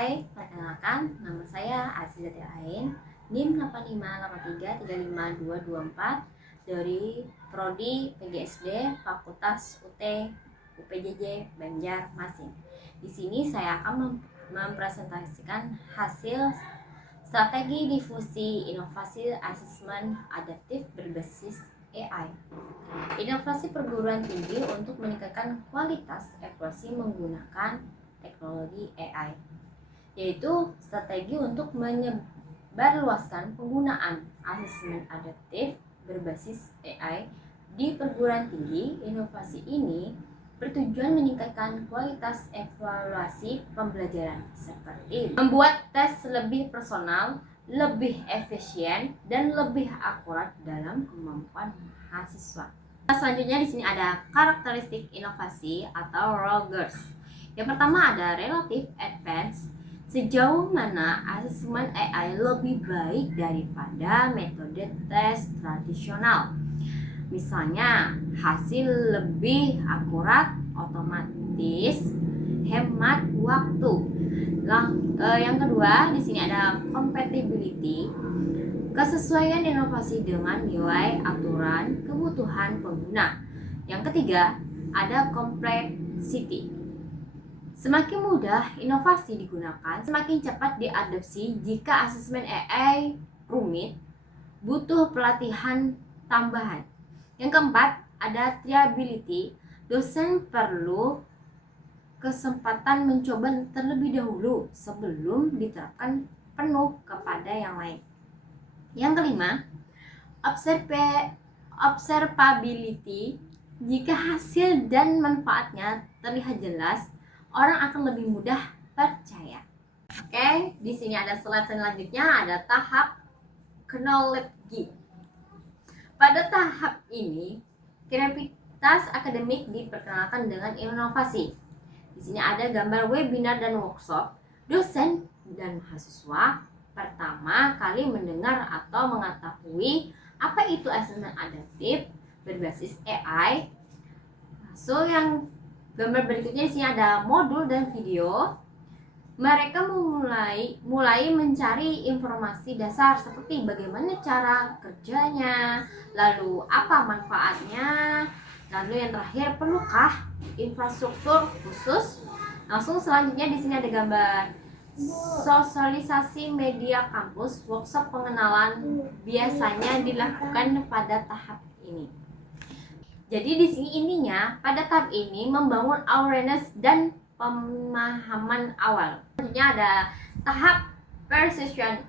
Hai, perkenalkan nama saya Azizati Ain, NIM 8583352224 dari Prodi PGSD Fakultas UT UPJJ Banjarmasin. Di sini saya akan mempresentasikan hasil strategi difusi inovasi asesmen adaptif berbasis AI. Inovasi perguruan tinggi untuk meningkatkan kualitas evaluasi menggunakan teknologi AI, yaitu strategi untuk menyebarluaskan penggunaan asesmen adaptif berbasis AI di perguruan tinggi. Inovasi ini bertujuan meningkatkan kualitas evaluasi pembelajaran seperti membuat tes lebih personal, lebih efisien, dan lebih akurat dalam kemampuan mahasiswa. Selanjutnya di sini ada karakteristik inovasi atau ROGERS. Yang pertama ada relative advance. Sejauh mana asesmen AI lebih baik daripada metode tes tradisional. Misalnya, hasil lebih akurat, otomatis, hemat waktu. Yang kedua, di sini ada compatibility, kesesuaian inovasi dengan nilai aturan kebutuhan pengguna. Yang ketiga, ada complexity. Semakin mudah inovasi digunakan, semakin cepat diadopsi. Jika asesmen AI rumit, butuh pelatihan tambahan. Yang keempat, ada triability. Dosen perlu kesempatan mencoba terlebih dahulu sebelum diterapkan penuh kepada yang lain. Yang kelima, observability. Jika hasil dan manfaatnya terlihat jelas, orang akan lebih mudah percaya. Oke, di sini ada slide selanjutnya, ada tahap knowledge. Pada tahap ini, kreativitas akademik diperkenalkan dengan inovasi. Di sini ada gambar webinar dan workshop. Dosen dan mahasiswa pertama kali mendengar atau mengetahui apa itu asesmen adaptif berbasis AI. So, yang gambar berikutnya di sini ada modul dan video. Mereka mulai mencari informasi dasar seperti bagaimana cara kerjanya, lalu apa manfaatnya, lalu yang terakhir perlukah infrastruktur khusus. Langsung selanjutnya di sini ada gambar sosialisasi media kampus. Workshop pengenalan biasanya dilakukan pada tahap ini. Jadi di sini intinya pada tahap ini membangun awareness dan pemahaman awal. Selanjutnya ada tahap persuasion.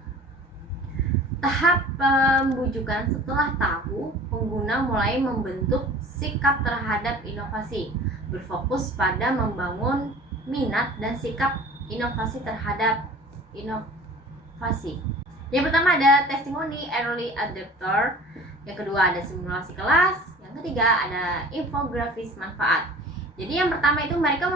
Tahap pembujukan. Setelah tahu, pengguna mulai membentuk sikap terhadap inovasi, berfokus pada membangun minat dan sikap inovasi terhadap inovasi. Yang pertama ada testimoni early adopter, yang kedua ada simulasi kelas, yang ketiga ada infografis manfaat. Jadi yang pertama itu mereka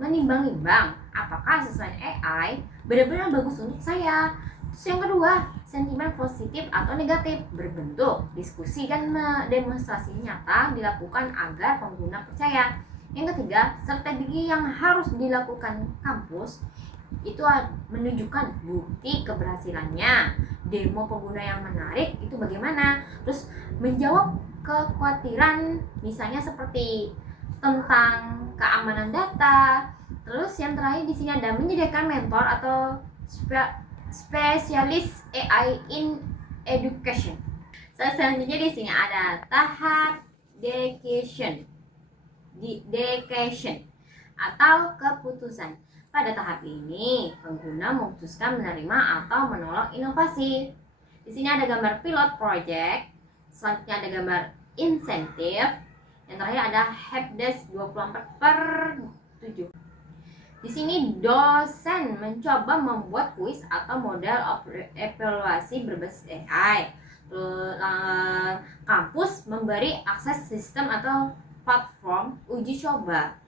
menimbang-nimbang apakah asesmen AI benar-benar bagus untuk saya. Terus yang kedua, sentimen positif atau negatif, berbentuk diskusi dan demonstrasi nyata dilakukan agar pengguna percaya. Yang ketiga, strategi yang harus dilakukan kampus itu menunjukkan bukti keberhasilannya. Demo pengguna yang menarik itu bagaimana? Terus menjawab kekhawatiran misalnya seperti tentang keamanan data. Terus yang terakhir di sini ada menyediakan mentor atau spesialis AI in education. Selanjutnya di sini ada tahap dedication atau keputusan. Pada tahap ini, pengguna memutuskan menerima atau menolak inovasi. Di sini ada gambar pilot project. Selanjutnya ada gambar insentif. Yang terakhir ada helpdesk 24/7. Di sini dosen mencoba membuat kuis atau model evaluasi berbasis AI. Kampus memberi akses sistem atau platform uji coba.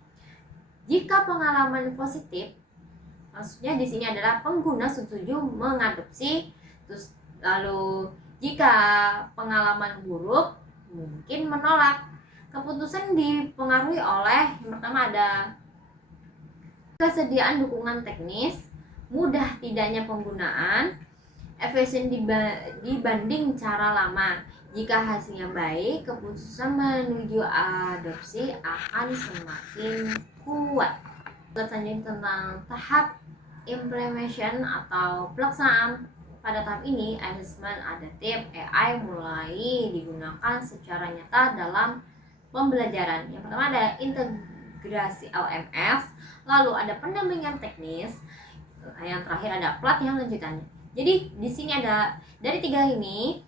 Jika pengalaman positif, maksudnya di sini adalah pengguna setuju mengadopsi. Terus lalu jika pengalaman buruk, mungkin menolak. Keputusan dipengaruhi oleh yang pertama ada kesediaan dukungan teknis, mudah tidaknya penggunaan, efisien dibanding cara lama. Jika hasilnya baik, keputusan menuju adopsi akan semakin kuat. Selanjutnya tentang tahap implementation atau pelaksanaan. Pada tahap ini, asesmen adaptif AI mulai digunakan secara nyata dalam pembelajaran. Yang pertama ada integrasi LMS, lalu ada pendampingan teknis, yang terakhir ada pelatihan lanjutannya. Jadi di sini ada dari 3 ini,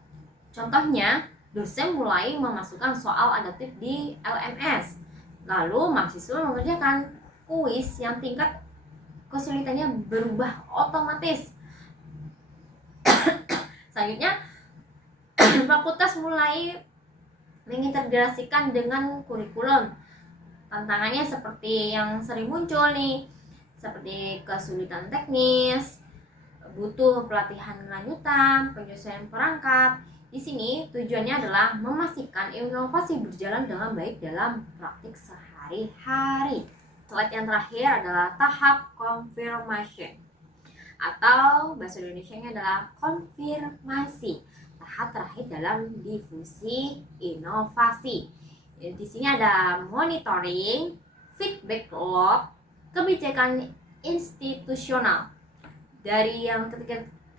contohnya dosen mulai memasukkan soal adaptif di LMS, lalu mahasiswa mengerjakan kuis yang tingkat kesulitannya berubah otomatis. Selanjutnya fakultas mulai mengintegrasikan dengan kurikulum. Tantangannya seperti yang sering muncul nih, seperti kesulitan teknis, butuh pelatihan lanjutan, penyesuaian perangkat. Di sini tujuannya adalah memastikan inovasi berjalan dengan baik dalam praktik sehari-hari. Slide yang terakhir adalah tahap confirmation, atau bahasa Indonesianya adalah konfirmasi. Tahap terakhir dalam difusi inovasi. Di sini ada monitoring, feedback loop, kebijakan institusional. Dari yang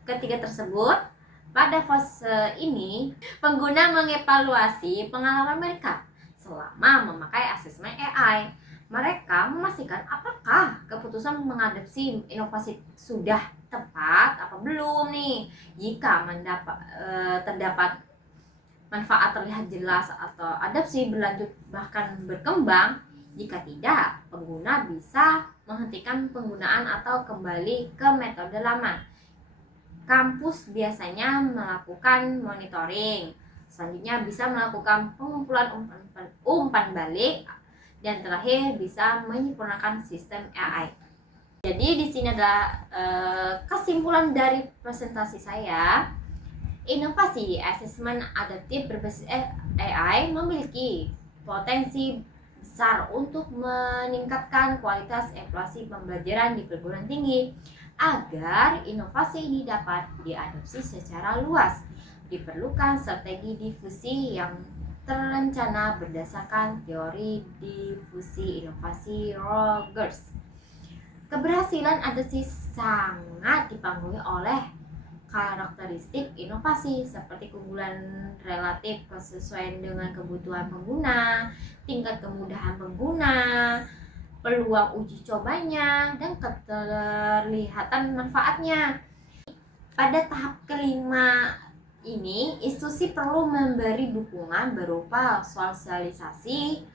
ketiga tersebut, pada fase ini pengguna mengevaluasi pengalaman mereka selama memakai asesmen AI. Mereka memastikan apakah keputusan mengadopsi inovasi sudah tepat apa belum nih. Jika terdapat manfaat terlihat jelas atau adopsi berlanjut bahkan berkembang. Jika tidak, pengguna bisa menghentikan penggunaan atau kembali ke metode lama. Kampus biasanya melakukan monitoring. Selanjutnya bisa melakukan pengumpulan umpan balik, dan terakhir bisa menyempurnakan sistem AI. Jadi di sini ada kesimpulan dari presentasi saya. Inovasi asesmen adaptif berbasis AI memiliki potensi besar untuk meningkatkan kualitas evaluasi pembelajaran di perguruan tinggi. Agar inovasi ini dapat diadopsi secara luas, diperlukan strategi difusi yang terencana berdasarkan teori difusi inovasi Rogers. Keberhasilan adopsi sangat dipengaruhi oleh karakteristik inovasi seperti keunggulan relatif, kesesuaian dengan kebutuhan pengguna, tingkat kemudahan pengguna, peluang uji cobanya, dan keterlihatan manfaatnya. Pada tahap kelima ini, institusi perlu memberi dukungan berupa sosialisasi,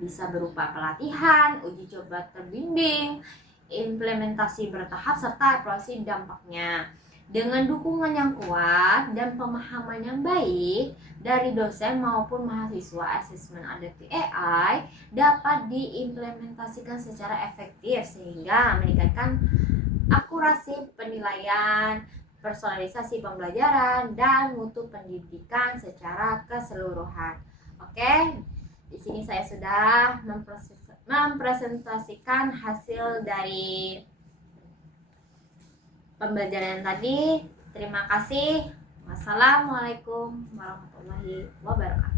bisa berupa pelatihan, uji coba terbimbing, implementasi bertahap, serta evaluasi dampaknya. Dengan dukungan yang kuat dan pemahaman yang baik dari dosen maupun mahasiswa, asesmen adaptif AI dapat diimplementasikan secara efektif sehingga meningkatkan akurasi penilaian, personalisasi pembelajaran, dan mutu pendidikan secara keseluruhan. Oke, di sini saya sudah mempresentasikan hasil dari pembelajaran tadi. Terima kasih. Wassalamualaikum warahmatullahi wabarakatuh.